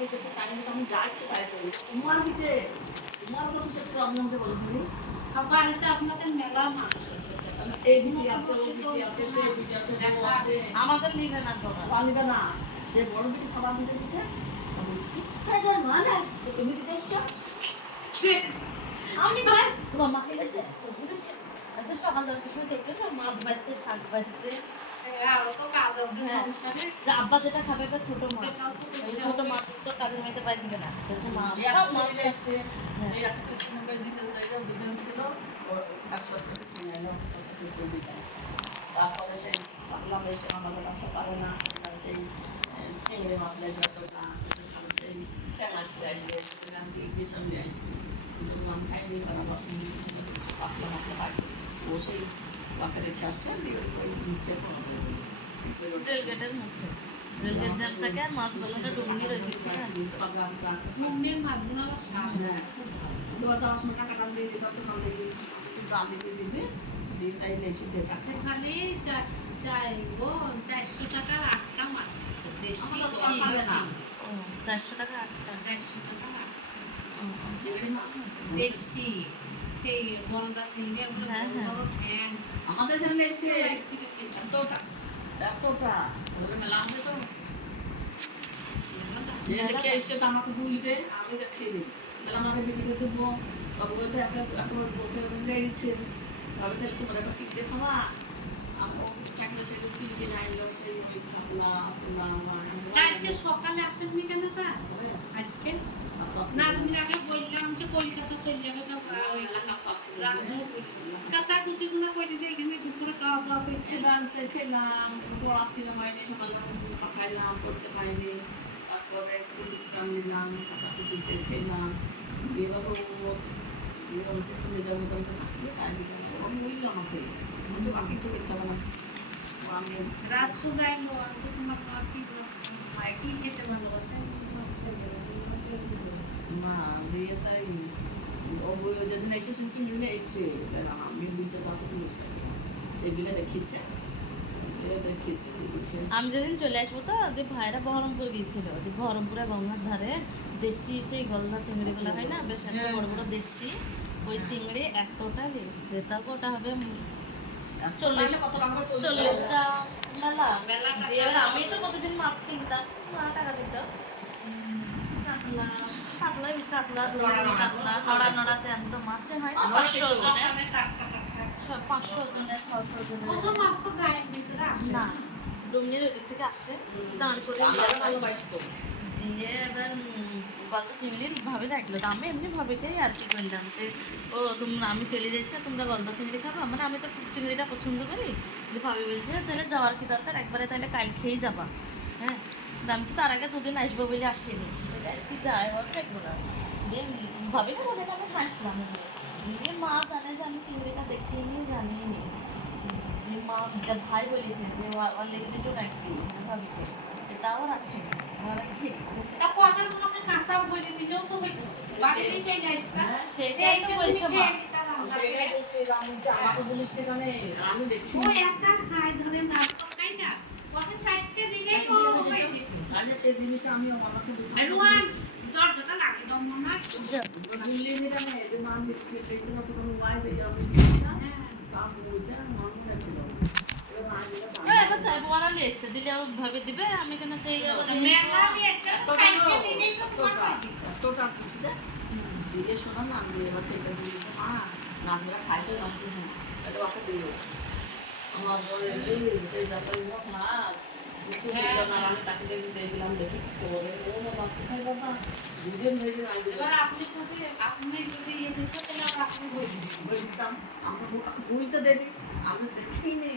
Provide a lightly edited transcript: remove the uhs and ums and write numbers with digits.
আমাকে যেটা টাইম হচ্ছে আমি যা ইচ্ছে তাই করি। তোমার কিসে তোমারও তো কিছু প্রবলেম হচ্ছে বলো তুমি। সব বাড়িতে আপনাদের মেলা মানুষ আছে, এই বিটি আছে, ওই বিটি আছে, সেই বিটি আছে, বউ আছে। আমাদের নিবে না তোরা। পালিবে না। সে বড় বিটি খাবার দিতে দিচ্ছে। আমি বলছি কি? তাই তোর মা নাই। তো তুমি দিতে এসছো? আমি ভাই তোমার মা খেলেছে বুঝেছে। আচ্ছা সকাল 10টার সময় দেখবে না মাছ বাজছে শাক বাজছে। আরো তো কাজ আছে সংসারে। যে আব্বা যেটা খাবে বা ছোট মাছ, ওই ছোট মাছ তো কাজের মেয়েতে পাইছিবে না। মাছ সব মাছ আসছে। এই আজকে সিনেমার বিকেল যাইলো, বিকেল ছিল। ও ডাক্তার সাথে শুনে এলো, হচ্ছে কিছু বিকেল। তারপরে সেই পাতলাম এসে আমাদের ব্যবসা পারে না। সেই চিংড়ি মাছ লেসে তো না, সেই ট্যাংরা শিরা আসবে, আমি বেসন দিয়ে আসি। যেগুলো আমি খাইনি কারণ পাতলা মাতলা পাইছি। ও সেই পাখা রেখে আসছে, দিয়ে ওই মুখে পৌঁছে রেলগেটের মুখে রেলগেট জ্যাম থাকে আর মাছগুলোটা ডুমনির ওই দিক থেকে আসে। মুন্ডের মাছগুলো আবার স্বাদ। হ্যাঁ, দেওয়া যাওয়ার সময় টাকা টাকা দিয়ে দিতাম তো কালকে একটু জাল দিয়ে দিবে, দিয়ে তাই লেসে দিয়ে টাকা। সেখানে যাই গো 400 টাকার 8টা মাছ আছে দেশি আমাদের তো গলদা পাবে না। চিংড়ি। 400 টাকা 8টা 400 টাকার 8টা চিংড়ি মাছ দেশি সেই গলদা চিংড়ি এগুলো হ্যাঁ, বড় হ্যাঁ। বড় ঠ্যাং। আমাদের সামনে এসে ছিঁড়ে খেতে এতটা এতটা ওরে মেলা হবে তো যে দেখে এসে তো আমাকে বলবে, আমি রেখে দিই তাহলে আমাকে বিক্রি দেবো। তবে ওই তো একটা এখন বউকে লেগেছে, ভাবে তাহলে তোমার একটা চিংড়ি খাওয়া। আমার থাকলে সে কিনকে নাইলো সেই ওই খাবলা কালকে সকালে আসেননি কেন তা আজকে না তুমি আগে বললাম যে কলকাতা চলে যাবে তো ওই রাজু কাঁচাকুচি গুলো করে দিয়ে এখানে দুপুরে খাওয়া দাওয়া করতে খেলাম, সে খেলাম, পড়া ছিল হয়নি, সকালবেলা খাইলাম, পড়তে পাইনি। তারপরে একটু বিশ্রাম নিলাম, কাঁচাকুচিতে খেলাম, দিয়ে বাবা দিয়ে বলছে তুমি যাবো তখন থাকলে তাই ওরকম বললো আমাকে আমি তো বাকি চলে খাবো না। আমি রাত শুধাইলো যে তোমার মা কি খায় কি খেতে ভালোবাসে না দিয়ে তাই ও যেদিন এসে শুনছি মিলে এসছে আমি দুইটা চাচাকে বুঝতে পারছিলাম এগুলো রেখেছে রেখেছে। আমি যেদিন চলে আসবো তো ওদের ভাইরা বহরমপুর গিয়েছিল, ওদের বহরমপুরে গঙ্গার ধারে দেশি সেই গলদা চিংড়িগুলো হয় না বেশ একটা বড় বড় দেশি, ওই চিংড়ি এতটা লেগেছে তাও ওটা হবে 40টা মেলা দিয়ে এবার আমি তো প্রতিদিন মাছ কিনতাম, মা টাকা দিত। কাতলা কাতলা কাতলা রুই কাতলা নড়া নড়া জ্যান্ত মাছ হয় না 500 ওজনের, 500 ওজনের 600 ওজনের ওসব মাছ তো গায়ের ভিতরে আসে না, ডুমনির ওই দিক থেকে আসে দান করে ভালোবাসতো দিয়ে এবার গলদা চিংড়ির ভাবে দেখলো তো আমি এমনি ভাবেটাই আর কি করলাম যে ও তোমরা আমি চলে যাচ্ছি তোমরা গলদা চিংড়ি খাবো, মানে আমি তো চিংড়িটা পছন্দ করি। দিয়ে ভাবি বলছে তাহলে যাওয়ার কি দরকার, একবারে তাহলে কাল খেয়েই যাবা। হ্যাঁ আমি তো তার আগে 2 দিন আসবো বলে আসিনি, আজকে যাই হয়তো আসবো না। দিয়ে ভাবি না ভাবে আমি হাসলাম, দিয়ে মা জানে যে আমি চিংড়িটা দেখিয়ে নিয়ে জানিয়ে নি। মা ভাই বলেছে যে অলরেডি দুটো রাখবি ভাবিকে, তাও রাখেনি ওরা খেয়ে দিচ্ছে। তা কষার তোমাকে কাঁচা বলে দিলেও তো হইতো বাড়িতে চলে আসতা সেটাই তো বলছে মা। সেটাই বলছে আমি যে আমাকে বলিস সেখানে আমি দেখি ওই একটা খাই ধরে না খাই না ওকে 4টে দিলেই ও হয়ে যেত। আরে সেই জিনিসটা আমি আমাকে বলছি আর রুয়ান দরজাটা লাগে দম না দিল্লি নিয়ে না এদের নাম দেখতে না তো কোনো ওয়াই বেরিয়ে আমি দিই না তা বলছে মন গেছিল এবার চাইবো ওরা নিয়ে এসছে দিলে ও ভাবে দিবে, আমি কেন চাই মেলা নিয়ে এসে 4টে দিলেই তো তোমার হয়ে যেত। এতটা কিছু যে দিয়ে শোনা না আমি এবার থেকে বলছে মা নাচগুলা খাইতে নাচছি হ্যাঁ তাহলে ওকে দিও আমার বলে সেই যাত্রা নাচ কিছু বললো না, আমি তাকে দেখলাম দেখি করে ও বাবা কোথায় বাবা দুদিন হয়ে গেল আমি এবার আপনি যদি ইয়ে দিতে তাহলে আপনি বই দিতেন বলতাম আমরা বুঝতে দেরি আমি দেখিনি